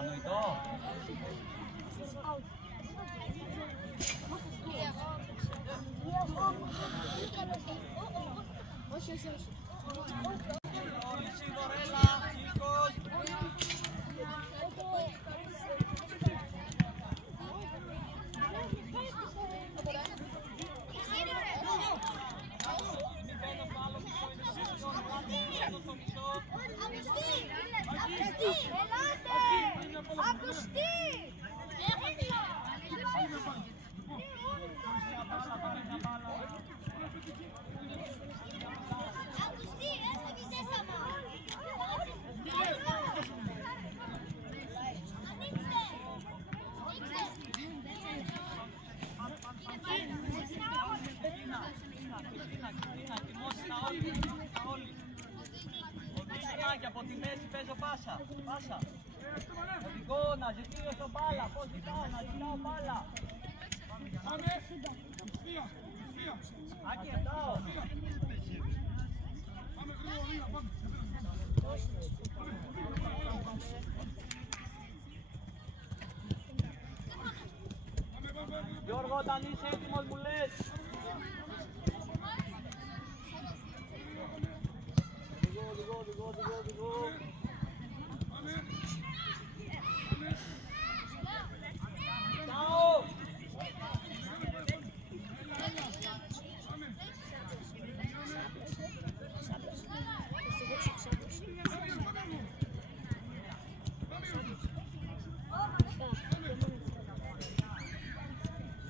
Κατανοητό. Όχι, όχι, όχι. Από τη μέση παίζω πάσα. Πάσα. Οδηγώ να ζητήσω στο μπάλα. Πώς ζητάω, να ζητάω μπάλα. Άκη, εντάω. Γιώργο, όταν είσαι έτοιμος μου λες. Οδηγώ.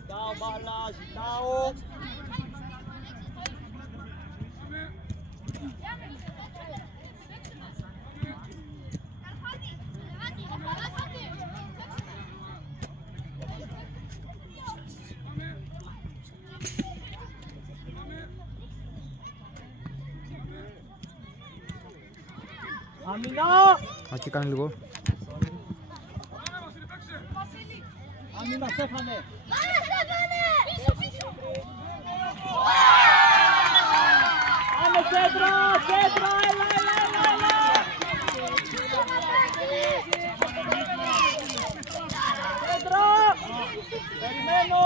Ζητάω μπάλα, ζητάω. Αμυνά! Εκεί κάνει λίγο. Αμυνά, Στέφανε! Πάμε κέντρο! Κέντρο! Έλα! Κέντρο! Περιμένω!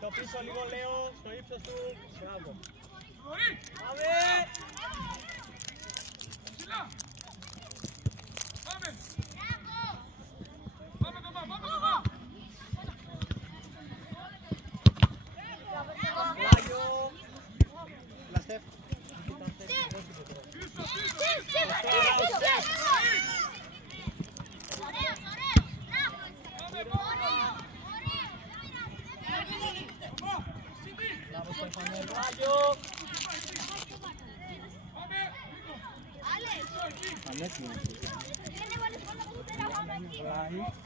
Το πίσω λίγο λέω, στο ύψος του. Μπράβο. Πάμε!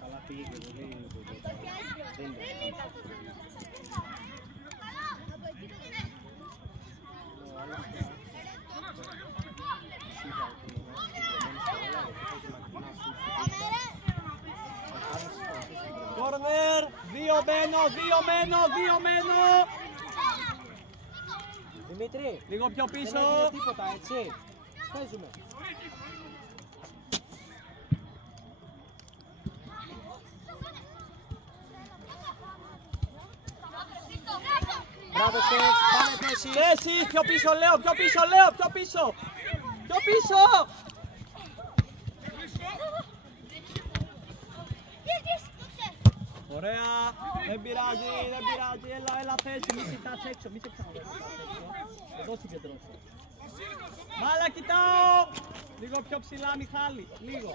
Καλά πήγε και πολύ. Κόρνερ, δύο μένω. Δημήτρη, Λίγο πιο πίσω. δεν έγινε τίποτα, έτσι. Παίζουμε. Μπράβο, Στεφ, πάμε θέση. Θέση, πιο πίσω λέω, πιο πίσω. Ωραία, δεν πειράζει, έλα θέση, μη κοιτάς έξω, εδώ συγκεντρώσω. Μάλα κοιτάω, λίγο πιο ψηλά Μιχάλη, λίγο.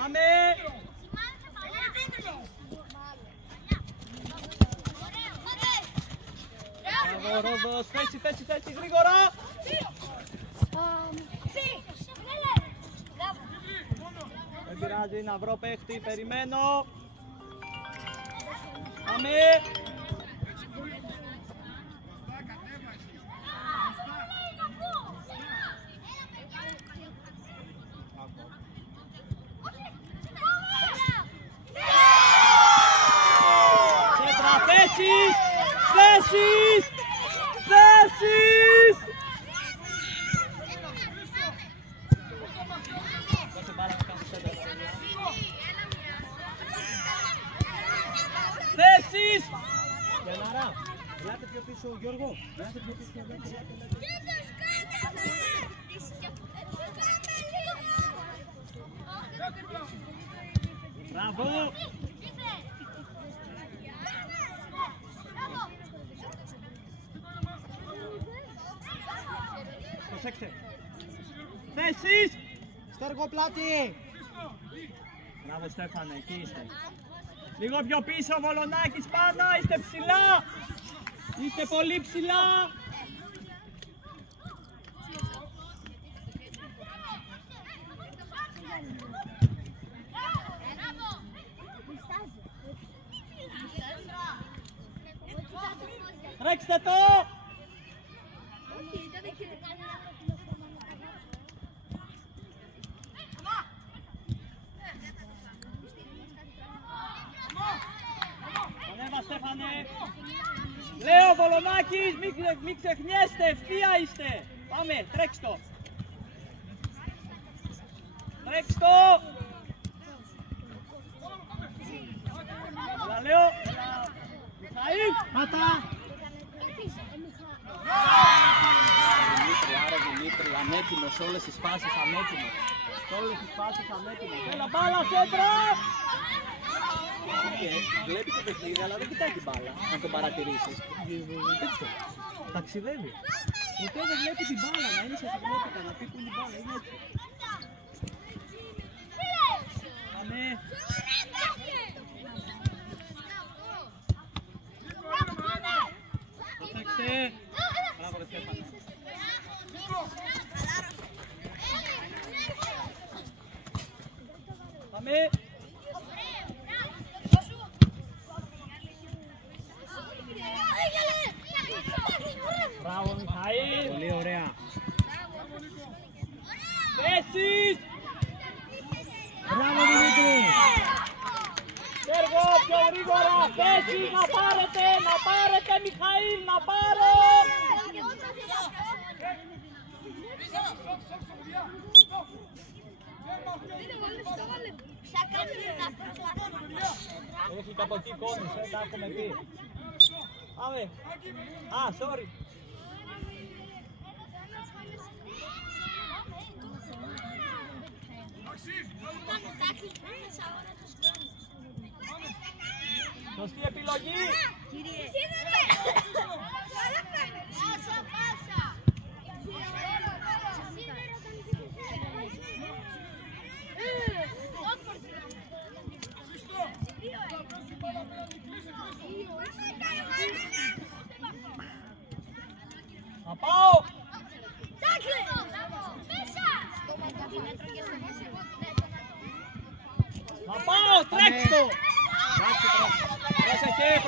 Πάμε. Μπράβο Ρόδος, θέση, γρήγορα. Δεν πειράζει. πειράζει, να βρω παίχτη, περιμένω. Πάμε. Σέντρα, θέσεις! Θέσεις! Θέσεις! Θέσεις! Γεναρά, ελάτε πιο πίσω, Γιώργο. Ελάτε πιο πίσω, Μπράβο! Προσέξτε! Θέσεις! Στέργο πλάτη. Μπράβο Στέφανε, εκεί είστε. Λίγο πιο πίσω, Βολονάκης, πάνω, είστε ψηλά! Είστε πολύ ψηλά! Τρέξτε το! Ανέβα Στέφανε! Λέω Βολονάκης, μην ξεχνιέστε, ευθεία είστε! Πάμε, τρέξτε το! Τρέξτε το! Έλα λέω! Μιχαήλ! Πάτα. Άρα Δημήτρη, ανέτοιμος σε όλες τις φάσεις, ανέτοιμος. Σε όλες τις φάσεις ανέτοιμος. Έλα μπάλα, σέντρα! Βλέπει το παιχνίδι, αλλά δεν κοιτάει την μπάλα, να τον παρατηρήσεις. Έτσι. Ταξιδεύει. Ποτέ δεν βλέπει την μπάλα, να είναι σε συχνότητα, να πει που είναι η μπάλα, είναι έτσι. Πάμε. Προσέξτε. Μπράβο ρε Στέφανε. Πάμε. Μπράβο Μιχαήλ. Πολύ ωραία. Θέσεις. Μπράβο Δημήτρη. Έργο πιο γρήγορα. Θέσεις να πάρετε Μιχαήλ, να πάρω. Έχει και από εκεί εικόνες, τα έχουμε πει. Πάμε. Α, sorry. Σωστή επιλογή. Να πάω. Να πάω, τρέξτε.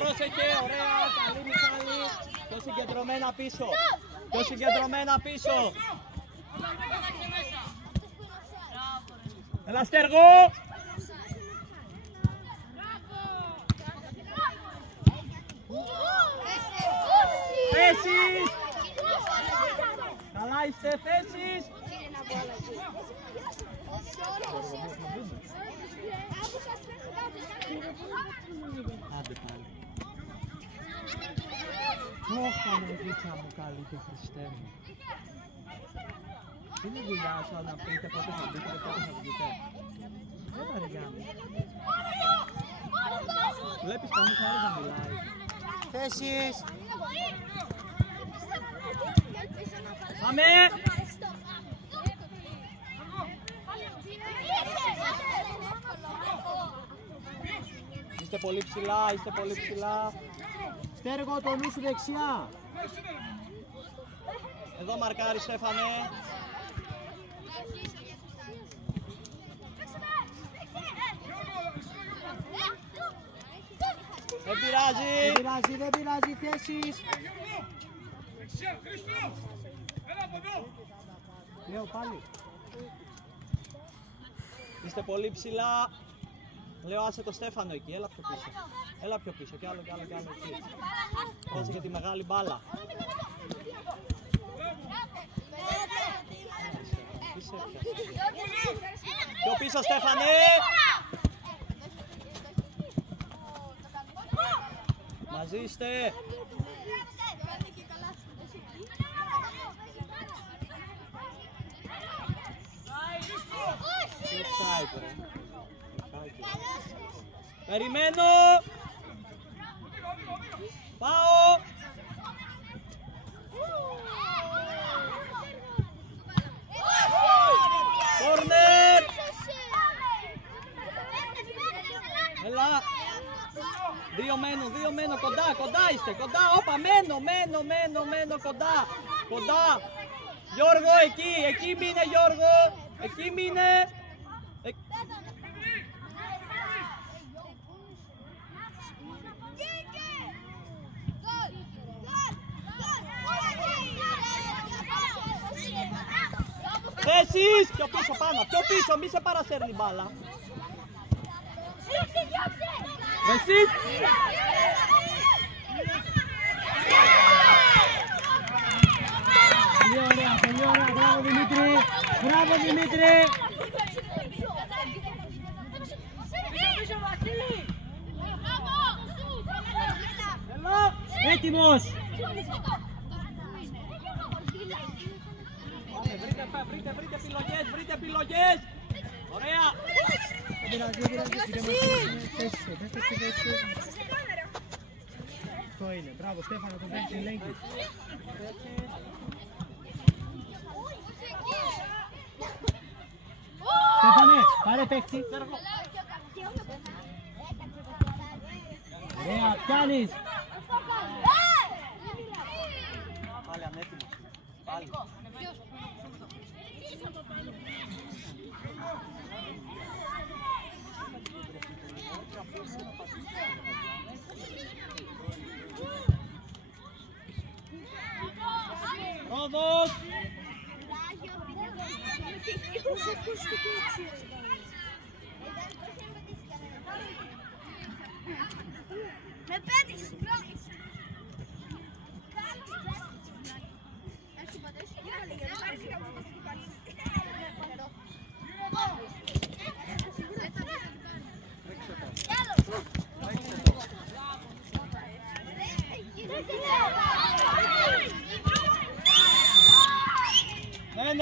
Πρόσεχε, ωραία, καλή Μιχάλη. Πιο συγκεντρωμένα πίσω. Πιο συγκεντρωμένα πίσω. Έλα Στέργο. Θέσεις. Καλά είστε, θέσεις. Άντε πάλι. Όχα ρε γίτσα μου καλή και Χριστέ μου. Είναι δουλειά σου να πείτε πότε θα μπείτε και πότε θα βγείτε. Δεν παρεγιάμε. Βλέπεις τα Μιχαήλ να μιλάει. Θέσεις. Πάμε. Είστε πολύ ψηλά, είστε πολύ ψηλά. Στέργο το νου σου δεξιά. Εδώ μαρκάρει Στέφανε. Δεν πειράζει. Δεν πειράζει, θέσεις. Λέω πάλι. Είστε πολύ ψηλά. Λέω άσε το Στέφανο εκεί, έλα πιο πίσω. Έλα πιο πίσω, κι άλλο εκεί. Πρόσεχε τη μεγάλη μπάλα. Πιο πίσω Στέφανε! Μαζί είστε! Περιμένω! Πάω! Κόρνερ! Έλα! Δύο μένω, κοντά είστε, κοντά, όπα, μένω, κοντά! Γιώργο, εκεί μείνε Γιώργο! Εκεί μείνε! Θέσεις! Πιο πίσω πάνω, πιο πίσω, μη σε παρασέρνει μπάλα. Θέσεις! Πολύ ωραία, μπράβο Δημήτρη! Έτοιμος! Βρείτε επιλογές! Ωραία! Αυτό είναι, μπράβο Στέφανο, το παίρνεις ελέγχεις. Στέφανε, πάρε παίχτη. Ωραία, πιάνεις. Πάλι ανέτοιμος. Πάλι. Ρόδος! Με πέτυχες!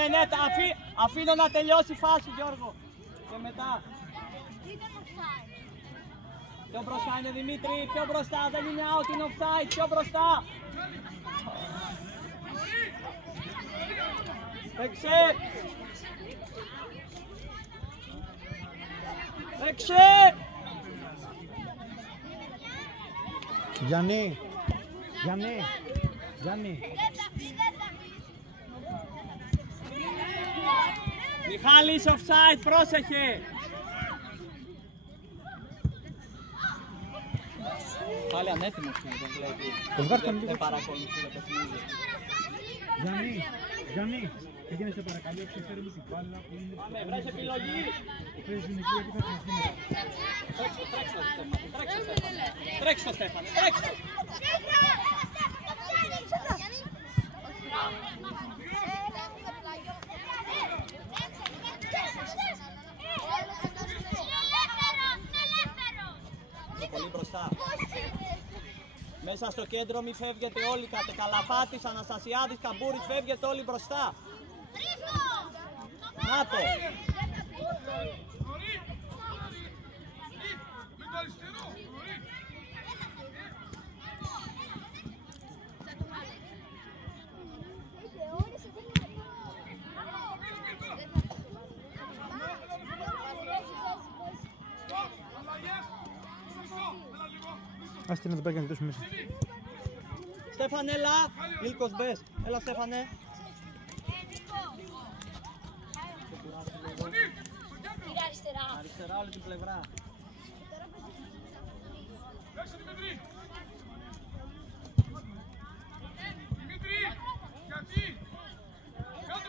Ναι, αφήνω να τελειώσει η φάση Γιώργο. Και μετά. Πιο μπροστά είναι Δημήτρη, πιο μπροστά, δεν είναι out, είναι offside, πιο μπροστά. Έξε! Γιάννη! Μιχάλης offside, πρόσεχε! Πάλι ανέτοιμος είναι, δεν βλέπει. Δεν παρακολουθεί το παιχνίδι. Γιάννη, έγινε σε παρακαλώ, ξεφέρουμε την μπάλα που είναι... Πάμε, βρες επιλογή! Παίζουν εκεί, γιατί θα ξεφύγει. Τρέξε το Στέφανε, τρέξε! Πολύ μπροστά. Μέσα στο κέντρο μη φεύγετε όλοι, Καλαφάτης, Αναστασιάδης, Καμπούρης, φεύγετε όλοι μπροστά. Να το. Άστε να το πάει και να γλιτώσουμε μέσα. Στέφανε, έλα. Ήλκος μπες. Έλα Στέφανε. Αριστερά όλη την πλευρά.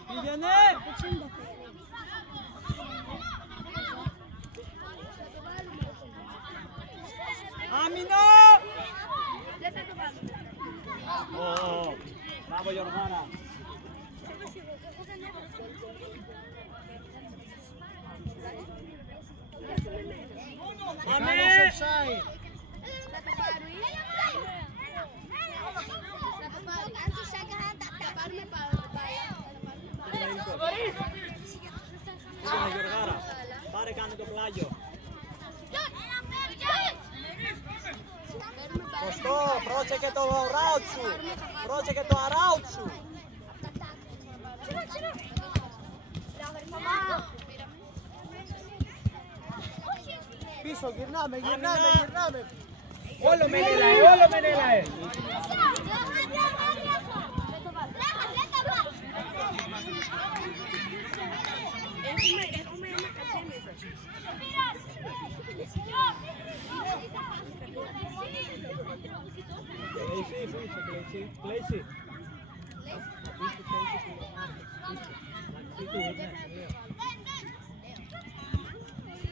Πήγαινε! Άμυνα! Μπράβο Γιωργάρα! Πάμε! Offside! Αν τους έκαναν τα πάρουμε πάνω. Πήγαινε Γιωργάρα! Πάρε κάνε το πλάγιο! Σωστό! Πρόσεχε το ράουτ σου! Πρόσεχε το αράουτ σου! Πίσω, γυρνάμε! Όλο Μενέλαε! Κλέισι.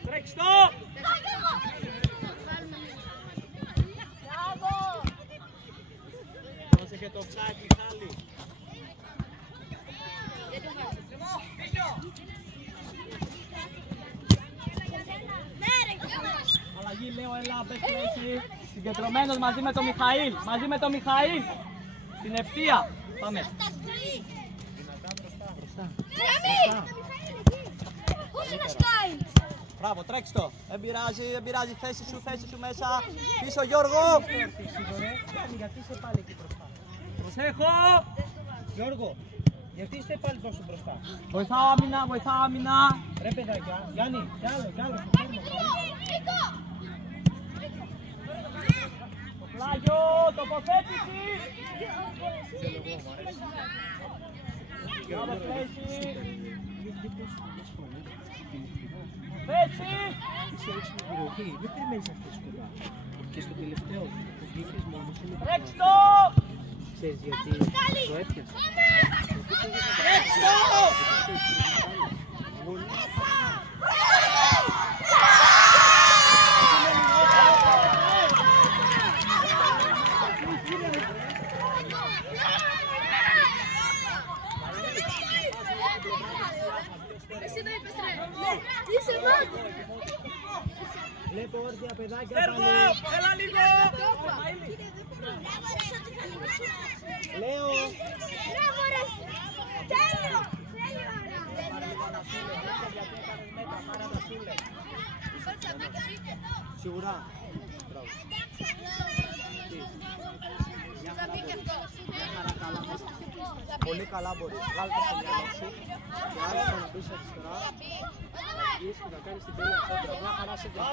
Τρέξτε το! Πρόσεχε το ψάκι, Χάλη. Αλλαγή, λέω, έλα, μπες Κλέισι. Συγκεντρωμένος μαζί με τον Μιχαήλ. Στην ευθεία. Πάμε. Μπράβο, τρέξ' το. Δεν πειράζει, θέση σου μέσα. Πίσω Γιώργο. Γιατί είσαι πάλι εκεί μπροστά? Προσέχω. Γιώργο, γιατί είστε πάλι τόσο μπροστά? Βοηθάω άμυνα. Ρε παιδάκια, Γιάννη, κι άλλο. Το πλάγιο, τοποθέτηση. Μπράβο, Κλέισι. Έτσι. Είσαι έτσι με πυροχή, δεν περιμένεις αυτές τις κοντά. Και στο τελευταίο που βγήκες μόνος είναι το Τρέξ' το. Ξέρεις γιατί το έπιασα? Τρέξ' το. Βλέπω όρθια παιδάκια Σέρβο, πάλι. έλα λίγο. Λέω. Σίγουρα. Μπράβο. Πολύ καλά μπορείς. Βγάλε το στο μυαλό σου. Και άρχισε να πεις αριστερά. Βγεις και να κάνεις την τέλεια σέντρα. Μια χαρά σέντρα.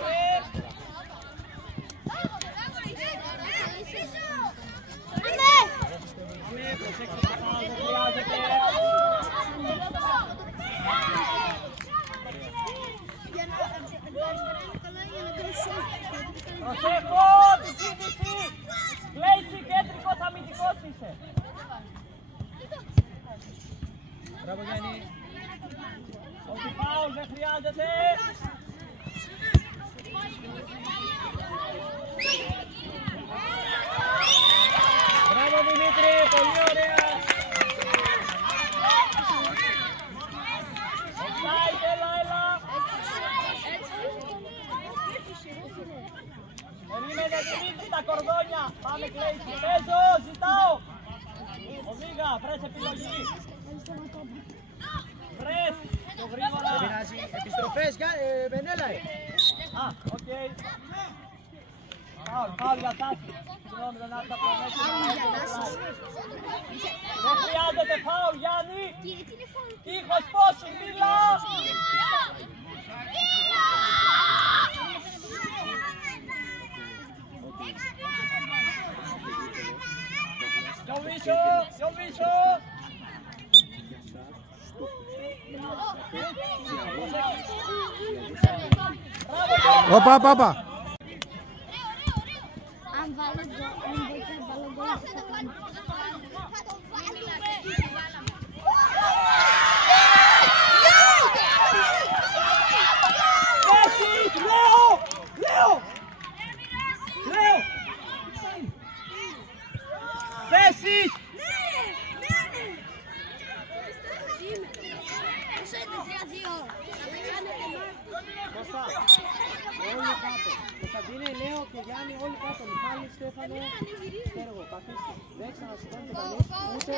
Προσέχω, τη σύντηση. Κλέισι, κέντρικος αμυντικός είσαι. Μπράβο Γιάννη. Όχι φάουλ, δεν χρειάζεται. Μπράβο Δημήτρη, πολύ ωραία. Offside, έλα. Περίμενε Δημήτρη τα κορδόνια. Πάμε Κλέισι, παίζω, ζητάω. Οδήγα, βρες επιλογή. Βρες, το γρήγορα. Δεν πειράζει. Επιστροφές, Μενέλα. Α, οκ. Φάουλ για Τάση. Συγγνώμη, δεν άκουσα προμέσεις. Δεν χρειάζεται φάουλ, Γιάννη. Ήχος πόσου, μίλα. Πιο πίσω. Όπα. Πόσο είναι 3-2. Κώστα, όλοι κάτω. Κωνσταντίνε, Νέο και Γιάννη, όλοι κάτω. Μιχάλη, Στέφανο, Στέργο, καθίστε. Δεν ξανασηκώνετε κανείς, ούτε...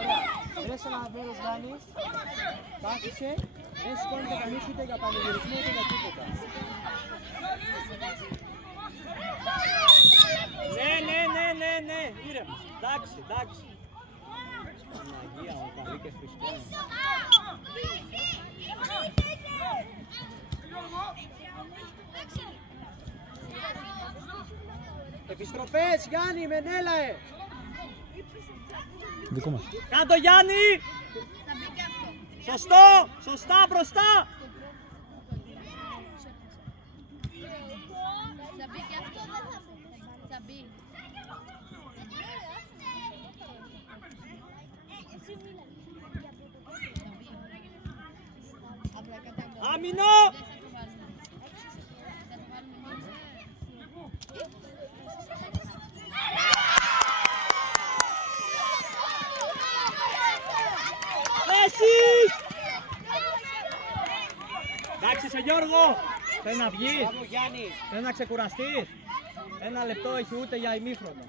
Ωραία, βρες ένα μέρος Γιάννη, κάθισε, δεν σηκώνετε κανείς ούτε για πανηγυρισμό ούτε για τίποτα. Ναι, ήρεμα. Εντάξει. Παναγία μου, καλή και χριστιανή. Επιστροφές, Γιάννη, Μενέλαε! Δικό μας. Κάτω Γιάννη! Σωστά, μπροστά! Θα μπει και αυτό, θα μπει. Άμυνο! Θέσεις! Εντάξει σε Γιώργο! Θέλει να βγει! Μπράβο, Γιάννη! Θέλει να ξεκουραστείς! 1 λεπτό έχει ούτε για ημίχρονο.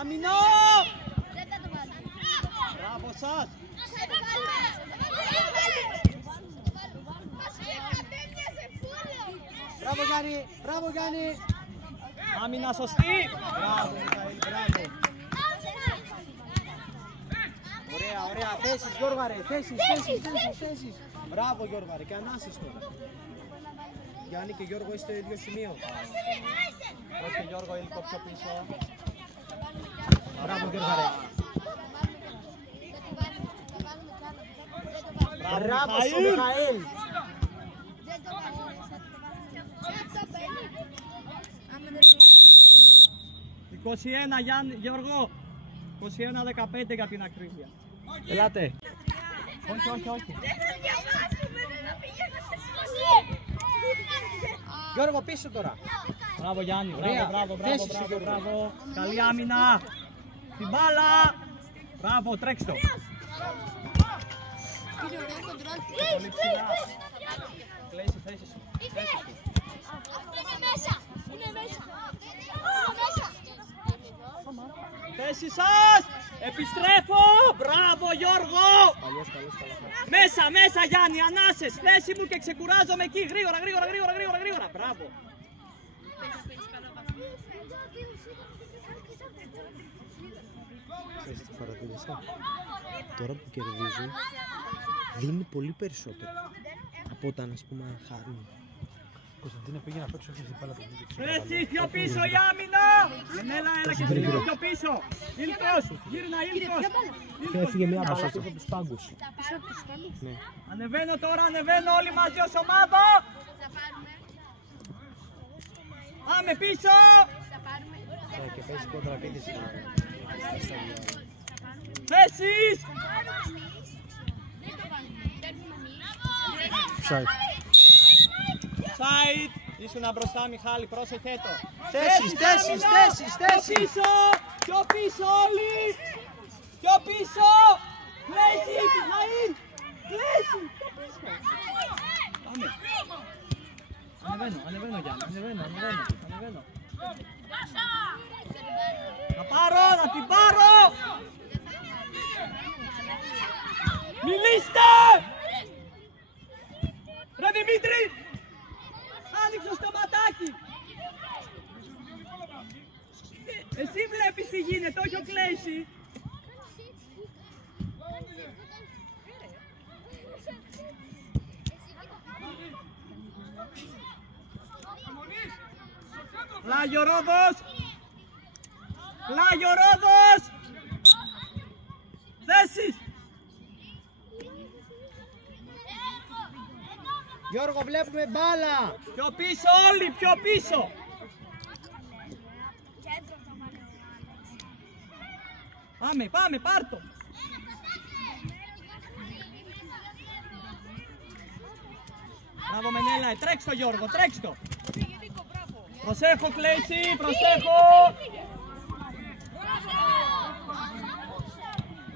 Άμυνο! Μπράβο σας! Μπράβο Γιάννη! Άμυνα σωστή! Μπράβο Μιχαήλ, μπράβο! Ωραία, θέσεις Γιώργα ρε, θέσεις! Μπράβο Γιώργα ρε, και ανάσεις τώρα. Γιάννη και Γιώργο είστε ίδιο σημείο. Όχι Γιώργο, υλικό πιο πίσω. Μπράβο Γιώργα ρε. Μπράβο σου Μιχαήλ. 21 Γιώργο. 21-15 για την ακρίβεια. Ελάτε. Όχι. Γιώργο πίσω τώρα. Μπράβο Γιάννη, Ωραία. μπράβο. Καλή άμυνα. Την μπάλα. Μπράβο, τρέξτε το. Πολύ ψηλά. Κλέισε θέση σου. Θέση σας. Επιστρέφω. Μπράβο Γιώργο. Μέσα Γιάννη, ανάσες. Θέση μου και ξεκουράζομαι εκεί. Γρήγορα. Μπράβο. Τώρα που κερδίζουν δίνει πολύ περισσότερο από όταν ας πούμε χάνουν. Κωνσταντίνε πήγε να παίξω στην μπάλα του. Έτσι, πιο πίσω η άμυνα! Έλα και εσύ πιο πίσω! Ήλκος! Γύρνα Ήλκος! Έφυγε μια μπάλα πίσω από τους πάγκους. Ναι. Ανεβαίνω τώρα, όλοι μαζί ως ομάδα! Πάμε πίσω! Και παίζει κόντρα επίθεση. Θέσεις! Σάιτ! Ήσουν μπροστά Μιχάλη, πρόσεχε το! Θέσεις! Πιο πίσω όλοι! Πιο πίσω! Πλέση, Μιχαήλ! Πλέση! Πάμε! Ανεβαίνω Γιάννη, ανεβαίνω! Να την πάρω! Μιλήστε! Ρε Δημήτρη! Άνοιξε το σταματάκι! Εσύ βλέπεις τη γη γίνεται, όχι ο Κλέισι. Πλάγιο Ρόδος. Πλάγιο Ρόδος. Θέσεις. Γιώργο, βλέπουμε μπάλα. Πιο πίσω όλοι, πιο πίσω. Πάμε, πάμε, πάρ' το. Μπράβο Μενέλα, τρέξ' το Γιώργο, τρέξ' το. Προσέχω Κλέισι, προσέχω.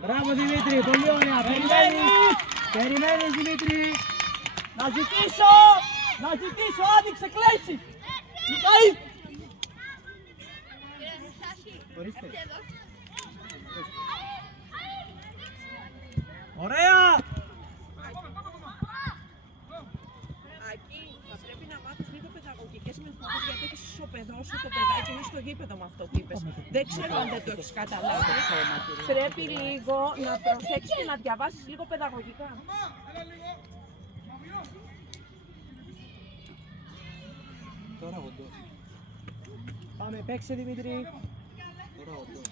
Μπράβο Δημήτρη, πολύ ωραία. Περιμένεις Δημήτρη. Να ζητήσω, άδειξε Κλέισι. Μιχαήλ. Ορίστε. Ωραία. Ακή, θα πρέπει να μάθεις λίγο παιδαγωγικές μεθόδους γιατί έχεις ισοπεδώσει το παιδάκι είναι στο γήπεδο με αυτό που είπες. Δεν ξέρω αν δεν το έχεις καταλάβει. Πρέπει λίγο να προσέξεις και να διαβάσεις λίγο παιδαγωγικά. Τώρα οντός. Πάμε, παίξε Δημήτρη. Τώρα οντός.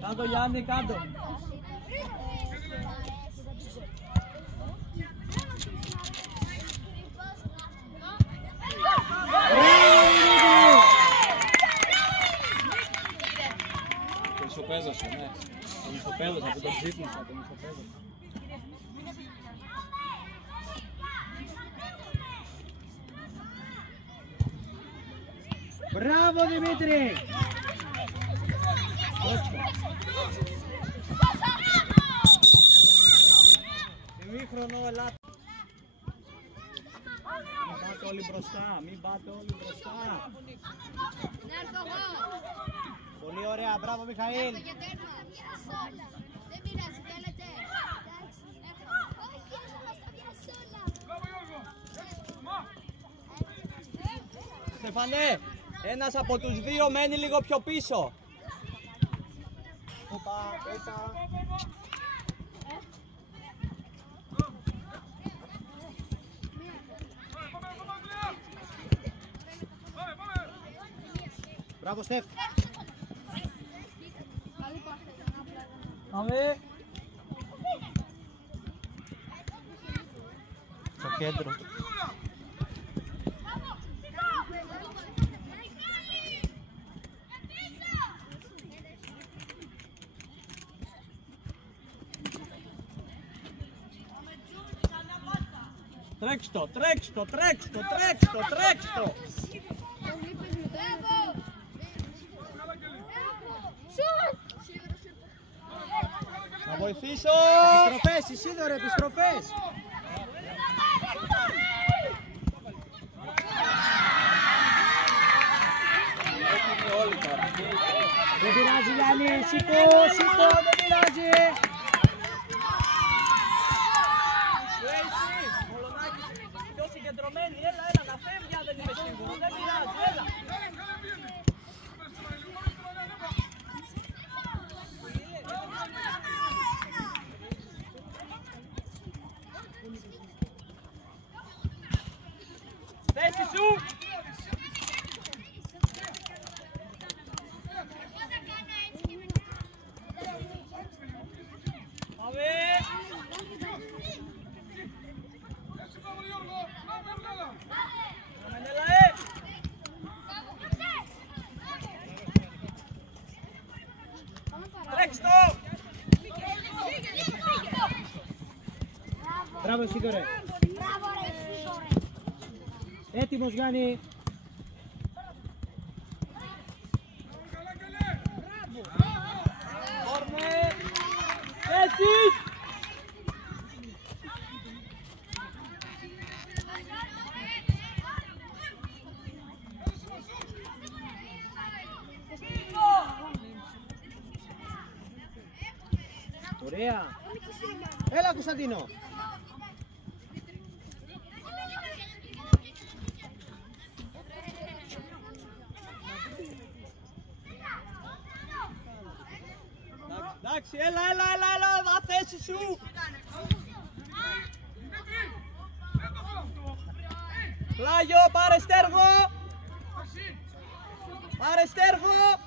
Κάτω Γιάννη, κάτω. Το ισοπαίδωσε, ναι. Τον ισοπαίδωσε, από τον ξύπνησα, τον ισοπαίδωσε. Μπράβο Δημήτρη. Ημίχρονο, ελάτε. Μην πάτε όλοι μπροστά, μην πάτε όλοι μπροστά. Να έρθω εγώ. Πολύ ωραία, μπράβο Μιχαήλ. Γιατί έρθω. Δεν πειράζει, θέλετε. Όχι, έρχομαι στα πιάσει όλα. Στεφανέ, ένας από τους δύο μένει λίγο πιο πίσω. Μπράβο Στεφ. Πάμε. Στο κέντρο. Τρέξτο, τρέξτο, τρέξτο, τρέξτο, τρέξτο. Να βοηθήσω. Επιστροφές, Ισίδωρε, επιστροφές. Δεν πειράζει Γιάννη, σήκω, δεν πειράζει. Πιο συγκεντρωμένη, έλα, να φεύγει αν δεν είμαι σίγουρο, δεν πειράζει, έλα. Θέση σου! Πάμε! Μπράβο Σίγορε. Έτοιμος Γιάννη. Κόρνερ. Θέσεις. Ωραία. Έλα Κωνσταντίνο. Εντάξει, έλα, δα θέση σου. Πλάγιο, πάρε στέργο. Πάρε στέργο.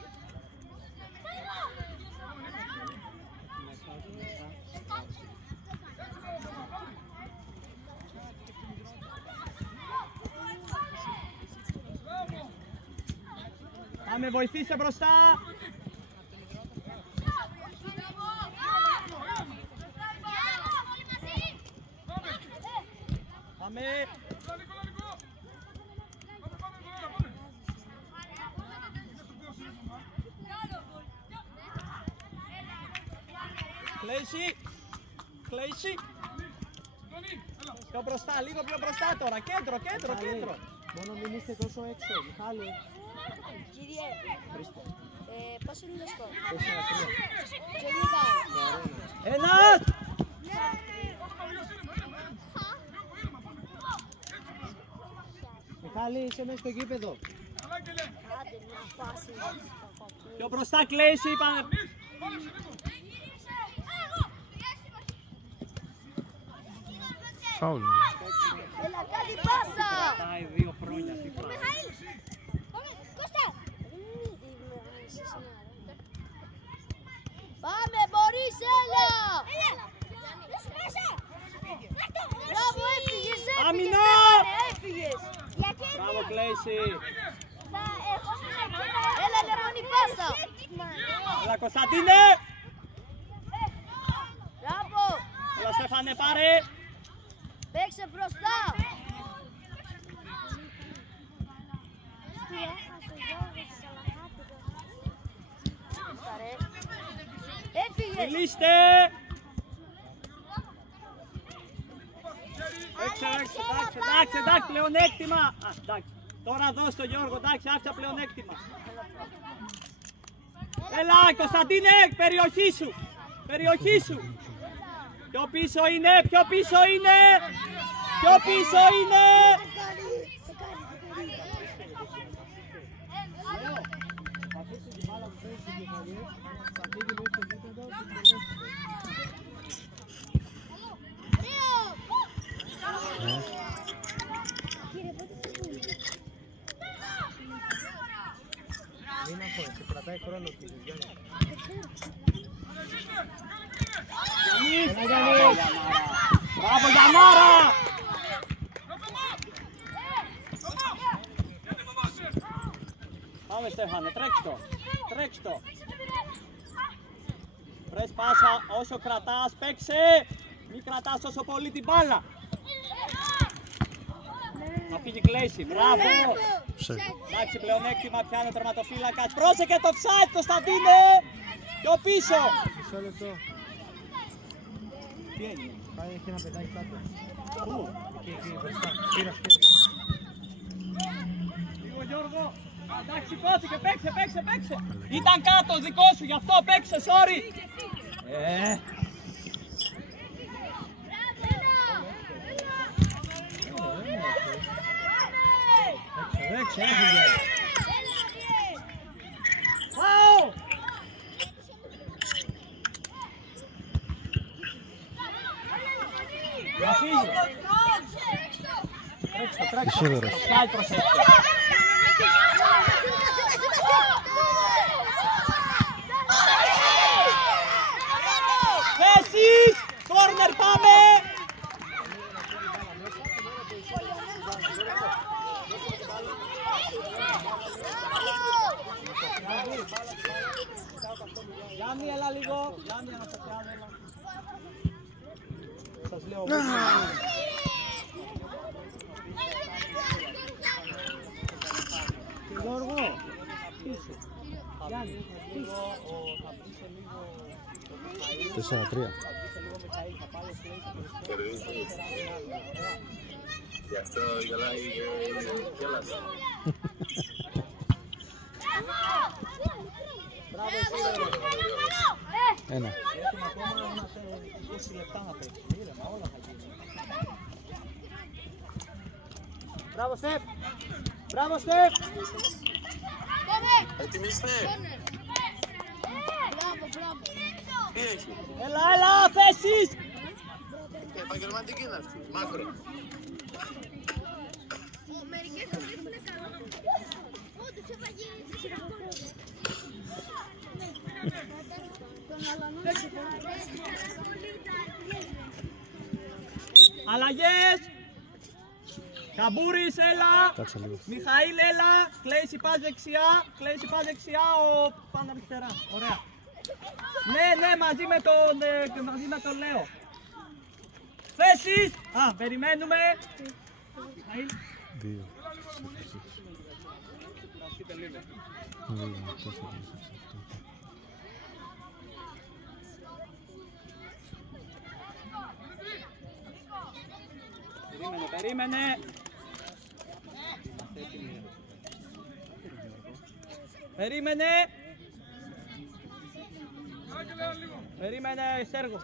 Πάμε, βοηθήστε μπροστά. Πάμε. Κλέισι. Πιο μπροστά, λίγο πιο μπροστά τώρα. Κέντρο. Μόνο μην είστε τόσο έξω. Μιχάλη. Κύριε, πόσο είναι το σκορ? 4-3. Και Νίκα. Ένας. Μιχάλη, είσαι μέσα στο γήπεδο. Άντε μια φάση. Πιο μπροστά, Κλέισι. Πάμε. Φάουλ. Έλα, κάτι πάσα. Πάει 2 χρόνια. Τι πράγμα. Μιχαήλ. Κώστα. Πάμε, μπορείς, έλα. Είσαι μέσα. Μπράβο, έφυγες. Άμυνα. Έφυγες. Μπράβο, Κλέισι. Έλα, λεμονή πάσα. Έλα, Κωνσταντίνε. Μπράβο. Έλα, Στέφανε, πάρε. Παίξε μπροστά. Έφυγες. Μιλήστε. Εντάξει, πλεονέκτημα. Εντάξει. Τώρα δώσ' το Γιώργο, εντάξει, άφησα πλεονέκτημα. Έλα, Κωνσταντίνε, περιοχή σου. Πιο πίσω είναι. Θα αφήσει την μπάλα που θέλει στην κεφαλή, θα φύγει μέσα στο γήπεδο και μην αγχώνεσαι, κρατάει χρόνο κύριε Γιάννη. Μπράβο, Γιαννάρα. Πάμε, Στέφανε, τρέξ' το. Βρες πάσα, όσο κρατάς, παίξε. Μην κρατάς τόσο πολύ την μπάλα. Θα φύγει Κλέισι, μπράβο. Εντάξει, πλεονέκτημα, πιάνει ο τερματοφύλακας. Πρόσεχε το offside, Κωνσταντίνε. Πιο πίσω. Μισό λεπτό. Τι έγινε? Πάει, έχει ένα παιδάκι κάτω. Πού? Εκεί μπροστά. Πήρα. Λίγο Γιώργο. Εντάξει, σηκώθηκε, παίξε. Ήταν κάτω, δικό σου, γι' αυτό παίξε, sorry. Έξω, έφυγε. Πάω! Να φύγει. Τρέξτε. Σίγουρος. Πάει προσέξτε. Θέσεις! Κόρνερ πάμε! Γιάννη, έλα λίγο. Γιάννη, να σε πιάνω, έλα. Σας λέω Λέω. Γιώργο, πίσω. Γιάννη, πίσω. Θα μπει σε λίγο... 4-3. Θα μπει σε λίγο Μιχαήλ, θα πάει ο Κλέης. Γι' αυτό γελάει και γέλασα. Μπράβο, εσύ. Ένα. Έχουμε ακόμα 20 λεπτά να παίξει. Ήρεμα, όλα θα γίνουν. Μπράβο, Στεφ. Μπράβο, Στεφ. Έτοιμοι είστε? Μπράβο, μπράβο. Τι έχει? Έλα, θέσεις! Επαγγελματική είναι αυτή, μάκρο. Μερικές το βρίσκουν καλό. Όντως έφαγε 4 γκολ. Τον Αλανό. Αλλαγές! Καμπούρης, έλα! Κάτσε λίγο. Μιχαήλ, έλα! Κλέης πας δεξιά, Κλέης πας δεξιά, ο πάνω αριστερά. Ωραία. Ναι, μαζί με τον Λέο. Θέσεις! Α, περιμένουμε. Μιχαήλ. 2. Περίμενε. Περίμενε, Σέργο.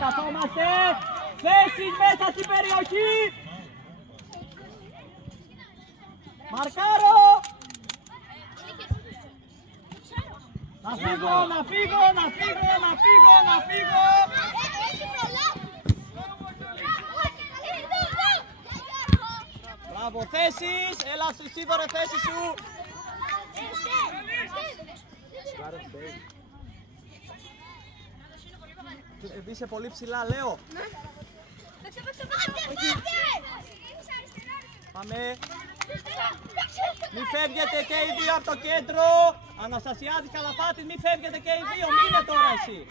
Καθόμαστε, θέσεις μέσα στην περιοχή. Μαρκάρω. Να φύγω. Μπράβο, θέσεις, έλα Σίδωρε, θέση σου. Είσαι πολύ ψηλά, Λέο. Πάμε. Μη φεύγετε και οι δύο από το κέντρο. Αναστασιάδης, Καλαφάτης, μη φεύγετε και οι δύο. Μείνε τώρα εσύ.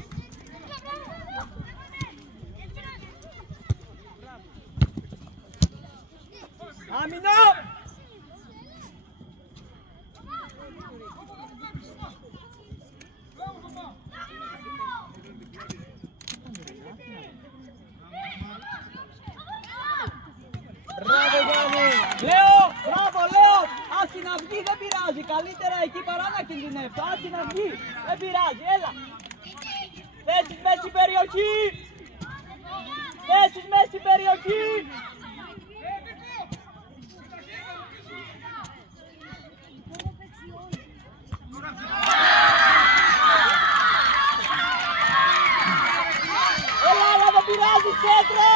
Άμυνο. Μπράβο, Γιάννη. Λέω, μπράβο, Λέω. Άσχη να βγει, δεν πειράζει. Καλύτερα εκεί παρά να κινδυνεύει. Άσχη να βγει, δεν πειράζει. Έλα. Θέσεις μέσα στην περιοχή. Θέσεις μέσα στην περιοχή. Έλα, δεν πειράζει, κέντρο.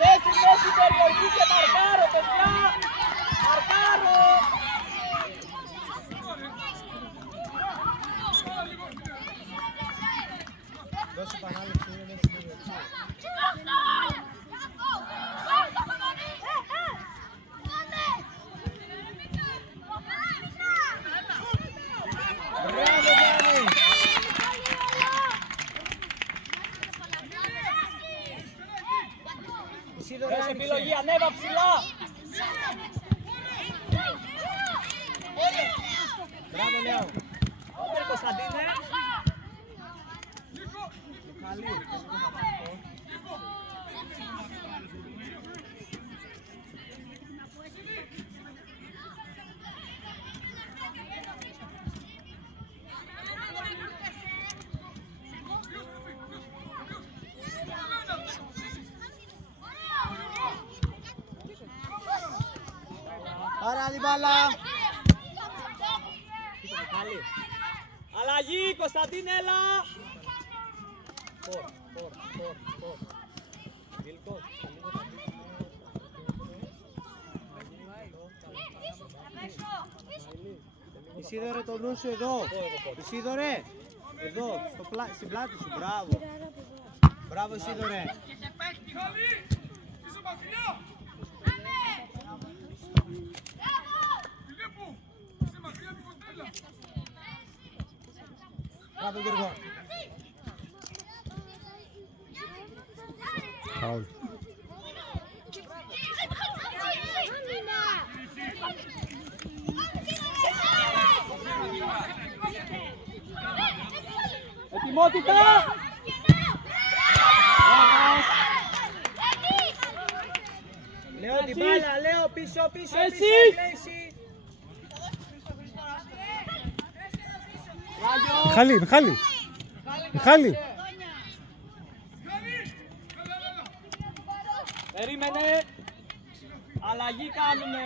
Θέσεις μέσα στην περιοχή και μαρκάρω, παιδιά. Μαρκάρω. Δώσε επανάληψη, είναι μέσα στην περιοχή. Μπράβο, Γιάννη. Πες επιλογή, ανέβα ψηλά. Μπράβο, Λέο. Όπερ Κωνσταντίνε. Καλή. Πάρε άλλη μπάλα. Καλή. Αλλαγή, Κωνσταντίνε, έλα. Ισίδωρε το νου σου εδώ. Ισίδωρε. Εδώ, στην πλάτη σου. Μπράβο. Μπράβο Ισίδωρε. Μπράβο Γιώργο. Φάουλ. Ετοιμότητα! Λέω την μπάλα, λέω πίσω, πίσω, Εσύ! Μιχάλη, Μιχάλη. Μιχάλη. Περίμενε. Αλλαγή κάνουμε.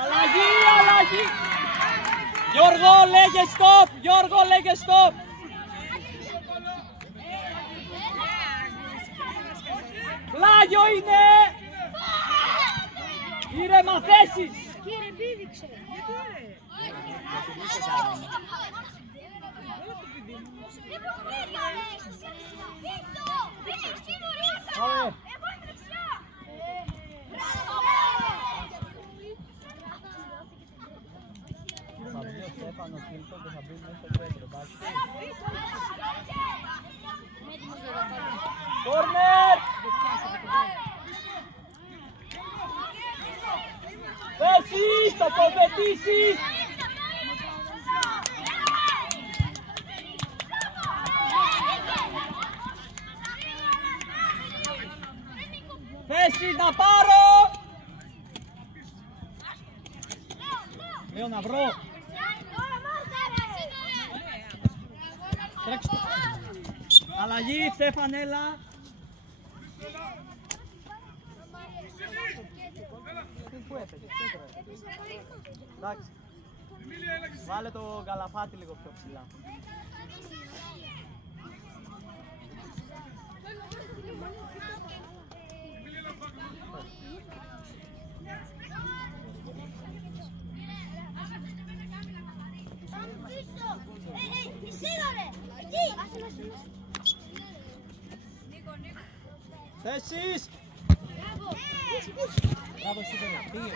Αλλαγή, αλλαγή. Γιώργο, λέγε stop. Γιώργο, λέγε stop. Πλάγιο είναι. Ήρεμα θέσεις. Κύριε, πήδηξε. Πάμε. Θα μπει ο Στέφανος Φίλτο και θα μπει μέσα στο κέντρο, εντάξει. Κόρνερ! Πέσεις, θα το πετήσεις! Πέσεις, να πάρω! Λέω να βρω! Τρέξτε! Αλλαγή, Στέφανέλα! Πού έπαιζε, εντάξει. Βάλε το Καλαφάτι λίγο πιο ψηλά. Θέσεις! Μπράβο Σίδωνα, πήγε.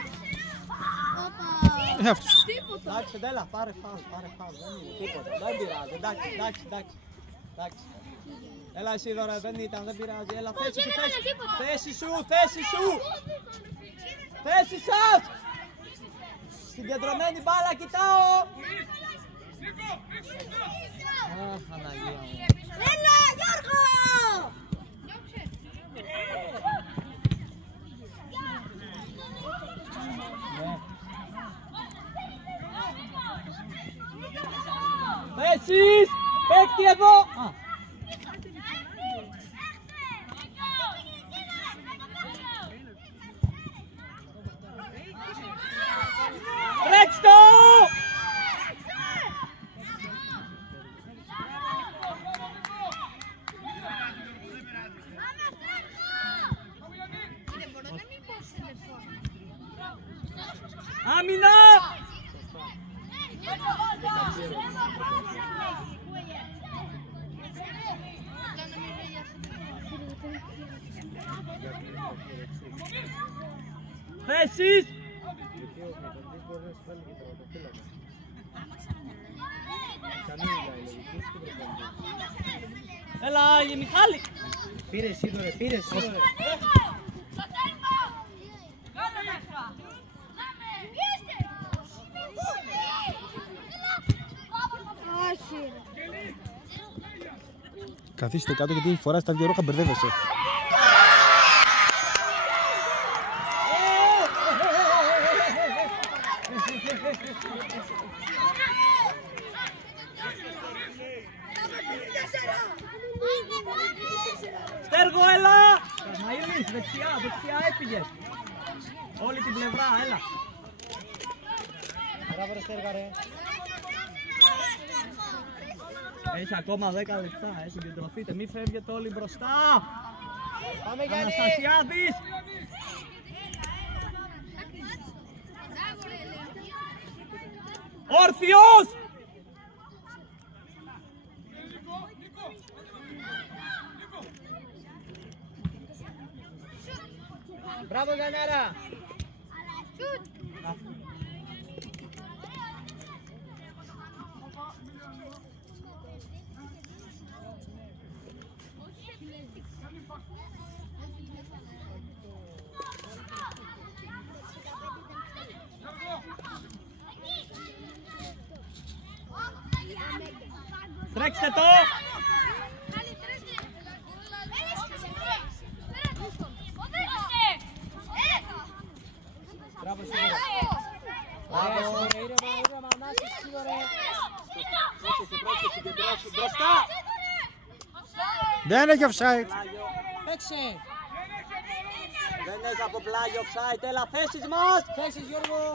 Αυτός. Εντάξει, τέλα, πάρε φάουλ, δεν είναι τίποτα, δεν πειράζει, εντάξει. Έλα Σίδωνα, δεν ήταν, δεν πειράζει, έλα θέση σου, θέση σου! Θέση σας! Συγκεντρωμένη μπάλα, κοιτάω! Αχ, Αναγία μου. Έλα, Γιώργο! Θέσεις! Παίκτη εδώ! Τρέξτε! Άμυνα! Θέσεις! Έλα, Μιχάλη! Πήρε Σίδωρε, πήρε Σίδωρε. Καθίστε κάτω γιατί φοράς τα δυο ρόχα, μπερδεύεσαι. Στέργο, έλα! Καρμαΐλης, δεξιά έφυγες. Όλη την πλευρά, έλα. Μπράβο ρε Στέργα ρε. Έχει ακόμα 10 λεπτά, συγκεντρωθείτε, μην φεύγετε όλοι μπροστά. Πάμε Γιάννη. Αναστασιάδης. Όρθιος. Μπράβο Γιαννάρα. Τρέξτε το! Μπράβο Σίγουρα. Μπράβο, ήρεμα, Νάσης Σίγουρα. Μπροστά! Δεν έχει offside. Παίξε. Δεν έχει από πλάγιο offside, έλα θέσεις μας! Θέσεις Γιώργο.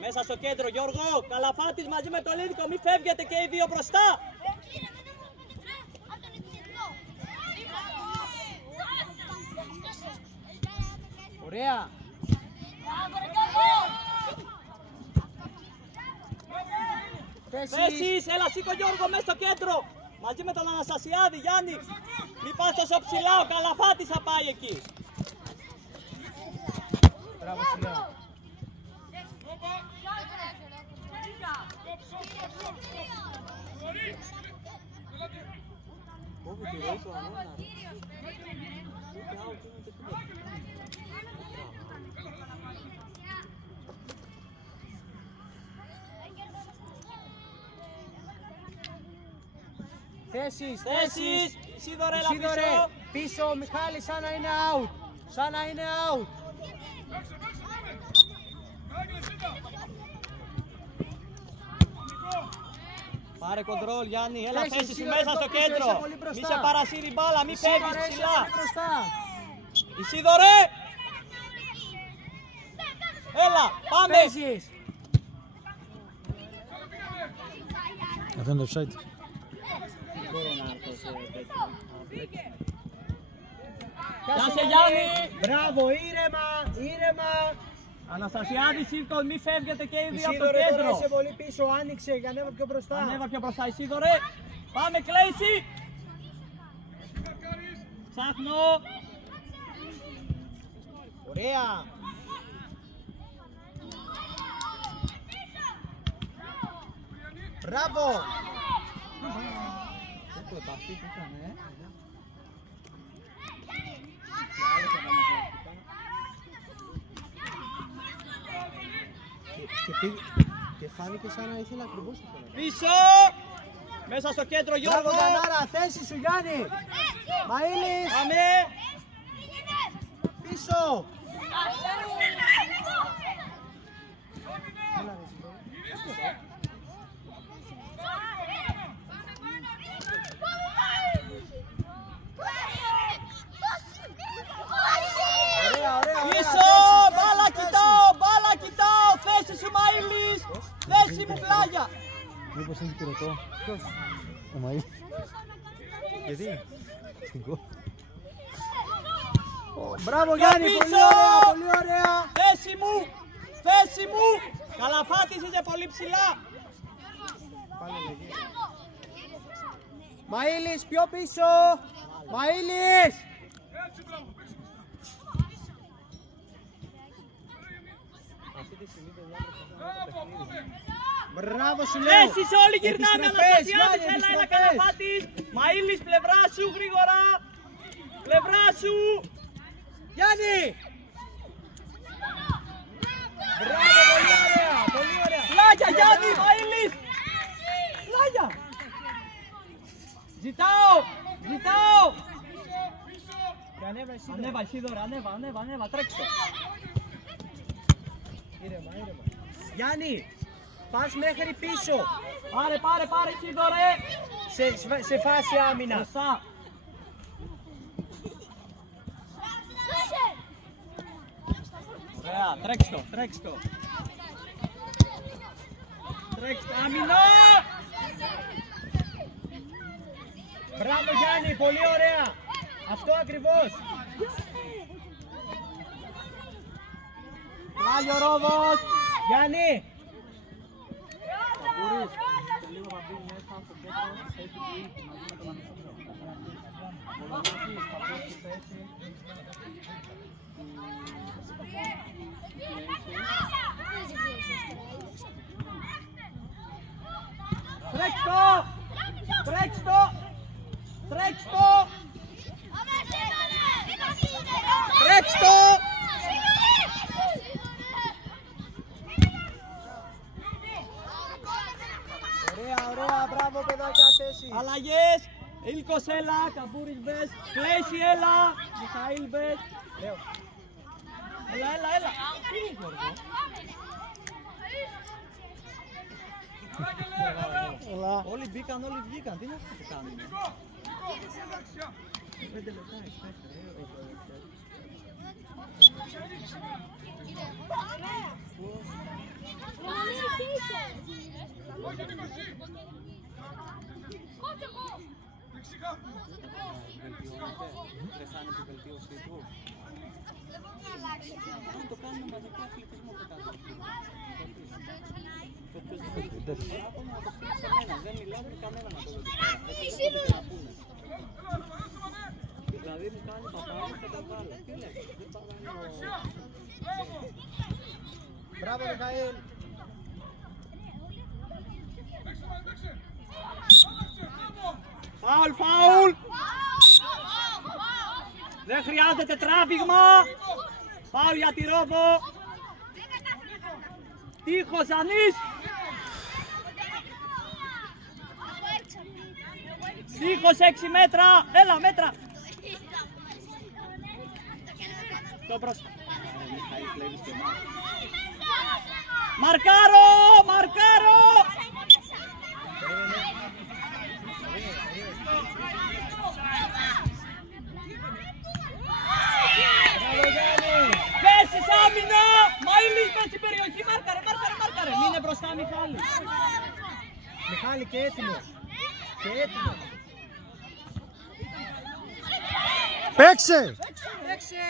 Μέσα στο κέντρο Γιώργο, Καλαφάτης μαζί με το Λίδικο, μη φεύγετε και οι δύο μπροστά! Ωραία. Θέσεις, έλα σήκω Γιώργο μέσα στο κέντρο! Μαζί με τον Αναστασιάδη, Γιάννη! Μη πας τόσο ψηλά, ο Καλαφάτης θα πάει εκεί! Μπράβο Σιγά. Θέσεις, Θέσεις! Σίδωρε, έλα Σίδωρε, πίσω! πίσω ο Μιχάλης σαν να είναι out. Σαν να είναι out. Πάρε κοντρόλ Γιάννη, έλα Θέσεις, θέσεις σου Σίδωρε, μέσα το στο πίσω, κέντρο! είσαι πολύ μπροστά. Μη σε παρασύρει μπάλα, μη φεύγεις Σίγουρα, είσαι ψηλά! πολύ μπροστά. Ισίδωρε! Έλα, πάμε! Παίζεις. Αυτό είναι το offside. Πιάσε Γιάννη! Μπράβο, ήρεμα, ήρεμα. Αναστασιάδη, σύρκον, μη φεύγετε και οι δύο από το Ισίδωρε, τώρα κέντρο! είσαι πολύ πίσω, άνοιξε για ανέβα πιο μπροστά. Ανέβα πιο μπροστά, Ισίδωρε! Πάμε, Κλέισι! Ψάχνω! Ωραία. Μπράβο. Το επαφή που έκανε, Και φάνηκε σαν να ήθελε ακριβώς αυτό. Πίσω! Μέσα στο κέντρο Γιώργο! Μπράβο Γιαννάρα, θέση σου Γιάννη. Μαΐλης, Πάμε! πίσω. Ωραία, ωραία, ωραία. Πίσω! Μπάλα κοιτάω! Μπάλα κοιτάω! Θέση σου Μαΐλης! Θέση μου πλάγια! Μήπως έχει πυρετό. Ο Μαΐ. Γιατί? Στην κόφη. Μπράβο Γιάννη, πίσω. πολύ ωραία, πολύ ωραία. Θέση μου! Θέση μου! Καλαφάτης είσαι πολύ ψηλά! Μαΐλης, πιο πίσω. Μαΐλης. Μπράβο σου λέω. Θέσεις όλοι γυρνάμε! Επιστροφές, Αναστασιάδης, Γιάννη, έλα ένα επιστροφές. Καλαφάτης! Μαΐλης, πλευρά σου γρήγορα! Πλευρά σου! Γιάννη. Μπράβο, πολύ ωραία, πολύ ωραία. Πλάγια Γιάννη, Μαΐλης! Πλάγια! Ζητάω! Ζητάω! Και ανέβα εσύ. Ανέβα Ισίδωρα, ανέβα, τρέξτε! Ήρεμα, ήρεμα. Γιάννη, πας μέχρι πίσω. Πάρε Ισίδωρε! Σε φάση άμυνα. Μπροστά! Ωραία, τρέξτε το! Τρέξτε, άμυνο! Μπράβο Γιάννη, πολύ ωραία! Αυτό ακριβώς! Πάει ο Ρόδος! Γιάννη! Μπορείς, και λίγο θα μπει μέσα στο κέντρο, έχει που είχε, μαζί με τον Αναστασιό. Πολωνάκης, θα πω στη θέση. Τρέξτο! Τρέξτο! Τρέξτο! Τρέξτο! Ωραία, ωραία, μπράβο παιδάκια, θέση. Αλλαγές, Ήλκος έλα, Καμπούρης μπες, Κλέση έλα, Μιχαήλ μπες. Λέω. Έλα, έλα, έλα. Τι είναι Γιώργο? Όλοι μπήκαν, όλοι βγήκαν. Τι είναι αυτό που κάνουν? 5 λεπτά, 6. Δεν χάνει την βελτίωσή του. Αν το κάνουμε μαζικό αθλητισμό και κάτι. Δεν μιλάω με κανένα να το δω. Δηλαδή μου κάνει παπάδι και τα βάλω. Τι λες, δεν παγάνω. Μπράβο Μιχαήλ. Φάουλ, φάουλ. Δεν χρειάζεται τράβηγμα. Πάω για τη Ρόδο. Τείχος Ζανής. Τείχος 6 μέτρα. Έλα μέτρα. Το μπροστά. Μαρκάρω, μαρκάρω. Πέσεις άμυνα! Μαΐλης μες στην περιοχή, μάρκαρε, μάρκαρε, μάρκαρε! Μείνε μπροστά Μιχάλη! Μιχάλη και έτοιμος! Και έτοιμος! Παίξε! Παίξε!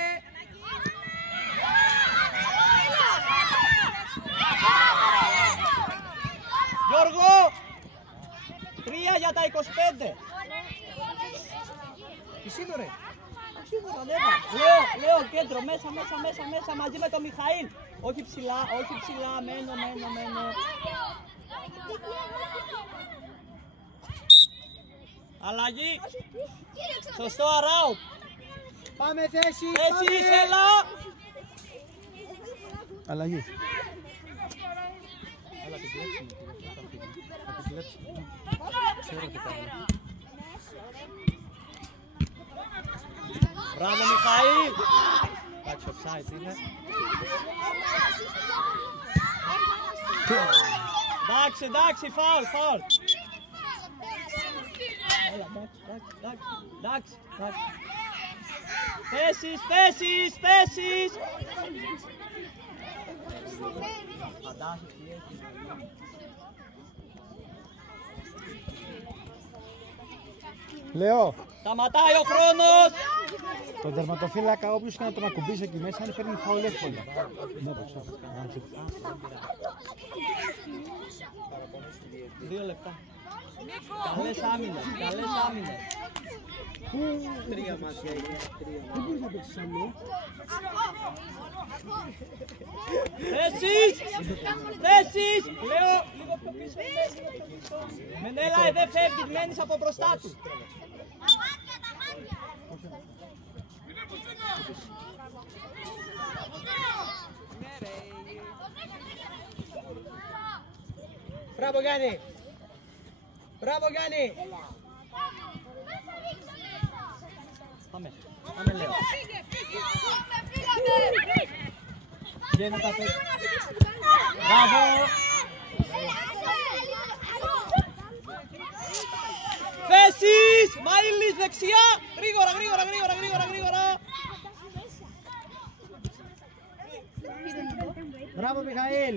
Γιώργο! 3 για τα 25! Ισίδωρε! Λέω κέντρο, μέσα, μέσα, μέσα, μέσα, μαζί με τον Μιχαήλ. Όχι ψηλά, όχι ψηλά, μένω. Αλλαγή. Σωστό Αράου. Πάμε θέση, Θέσεις, έλα. Αλλαγή. Έλα, την κλέψουμε. Θα την κλέψουμε. Ξέρω τι κάνει. Μπράβο Μιχαήλ! Εντάξει, offside είναι. Εντάξει, φάουλ. Έλα, εντάξει. Θέσεις! Φαντάσου τι έχει. Λέω, Σταματάει ο χρόνος! τον τερματοφύλακα όποιος και να τον ακουμπήσει εκεί μέσα, αν παίρνει φάουλ εύκολα. Ναι, το 2 λεπτά. Καλές άμυνες. 3 μάτια είναι. Δεν μπορείς να παίξεις άλλο. Θέσεις! Λέω, λίγο πιο πίσω. Μενέλα, δεν φεύγει, μένεις από μπροστά του. Μπράβο Γιάννη. Μπράβο Γιάννη. Πάμε Λέο. Βγαίνει τα θέσεις. Μπράβο. Θέσεις! Μαΐλης δεξιά! Γρήγορα! Μπράβο Μιχαήλ.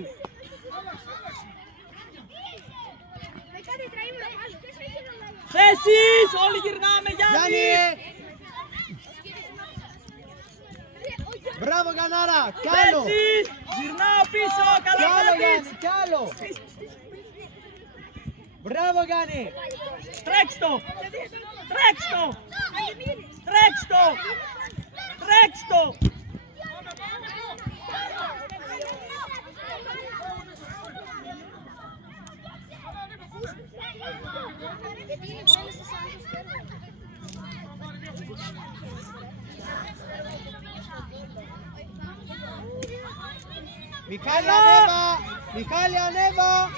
Θέσεις! Όλοι γυρνάμε, Γιάννη! Μπράβο Κανάρα, κι άλλο! Θέσεις! Γυρνάω πίσω, καλά βλέπεις! Κι άλλο! Μπράβο Γιάννη! Τρέξτο! Τρέξτο! Τρέξτο! Τρέξτο! Μιχάλη ανέβα! Μιχάλη ανέβα!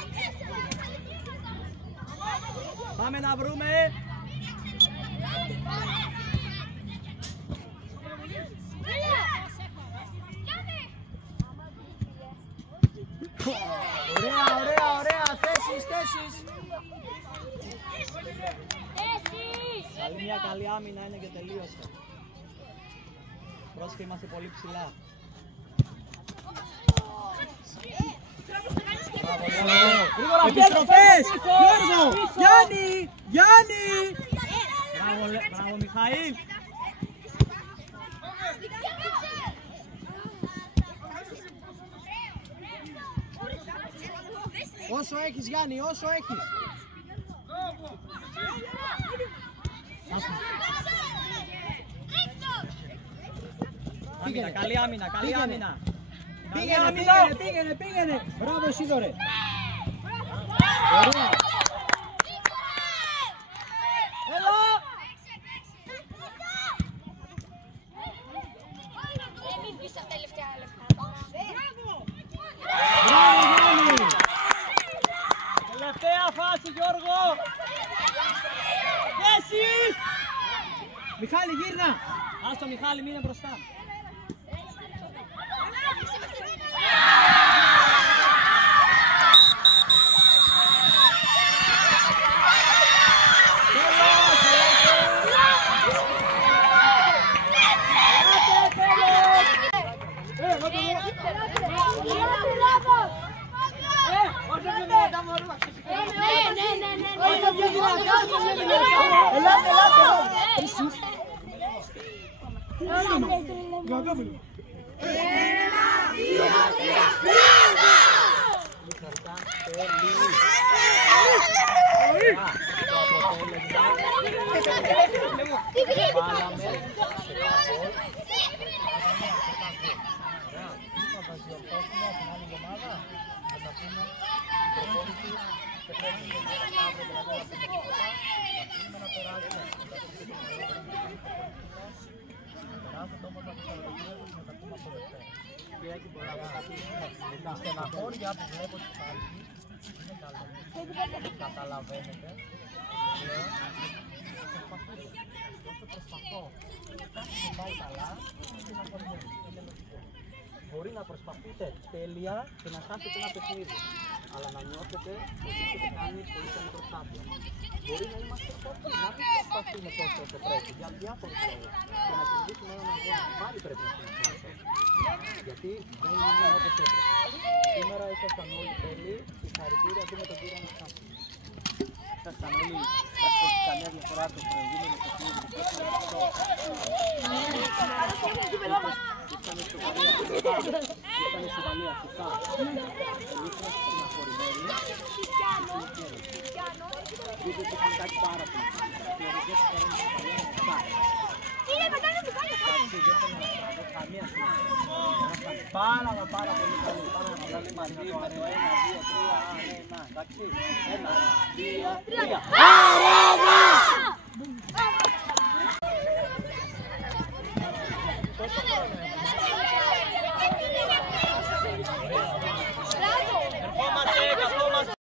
Πάμε να βρούμε! Ωραία! Θέσεις! Καλή μια καλή άμυνα είναι και τελείωσε. Πρόσεχε, είμαστε πολύ ψηλά. Επιστροφές! Γιώργο! Γιάννη! Μπράβο Μιχαήλ! Όσο έχεις Γιάννη, όσο έχεις! Άμυνα, καλή άμυνα, καλή άμυνα! Πήγαινε! Μπράβο Σίδωρε! Ωραία! Έλα! Τελευταία φάση Γιώργο! Θέσεις! Μιχάλη γύρνα! Άστο Μιχάλη, μείνε μπροστά. Τα στεναχώρια που βλέπω στους άλλους είναι καλό. Καταλαβαίνετε. Όσο προσπαθώ κάτι να πάει καλά, είναι λογικό. Μπορεί να προσπαθείτε τέλεια και να χάσετε ένα παιχνίδι, αλλά να νιώθετε ότι έχετε κάνει πολύ καλή προσπάθεια. Μπορεί να είμαστε σωστοί, να μην προσπαθούμε τόσο όσο πρέπει για διάφορους λόγους και να κερδίσουμε έναν αγώνα. Πάλι πρέπει να συνεχίσουμε. Γιατί δεν είναι όπως έπρεπε. Σήμερα ήσασταν όλοι τέλειοι, συγχαρητήρια και με τον κύριο να χάσουμε. Ήσασταν όλοι, όχι καμία διαφορά το προηγούμενο παιχνίδι που ήσασταν στο ήσασταν στο Γαλλία σωστά, ήσασταν στο Γαλλία σωστά. Εμείς είμαστε στεναχωρημένοι, είδες ότι είχαν κάτι πάρα πολύ. Θεωρητές φέρνουν στο Γαλλία σωστά. Καμία σχέση. Πάρα πολύ καλή. Πάρα να βγάλει μαζί το ωραίο. 1, 2, 3, εντάξει. 1, 2, 3. Αρένα!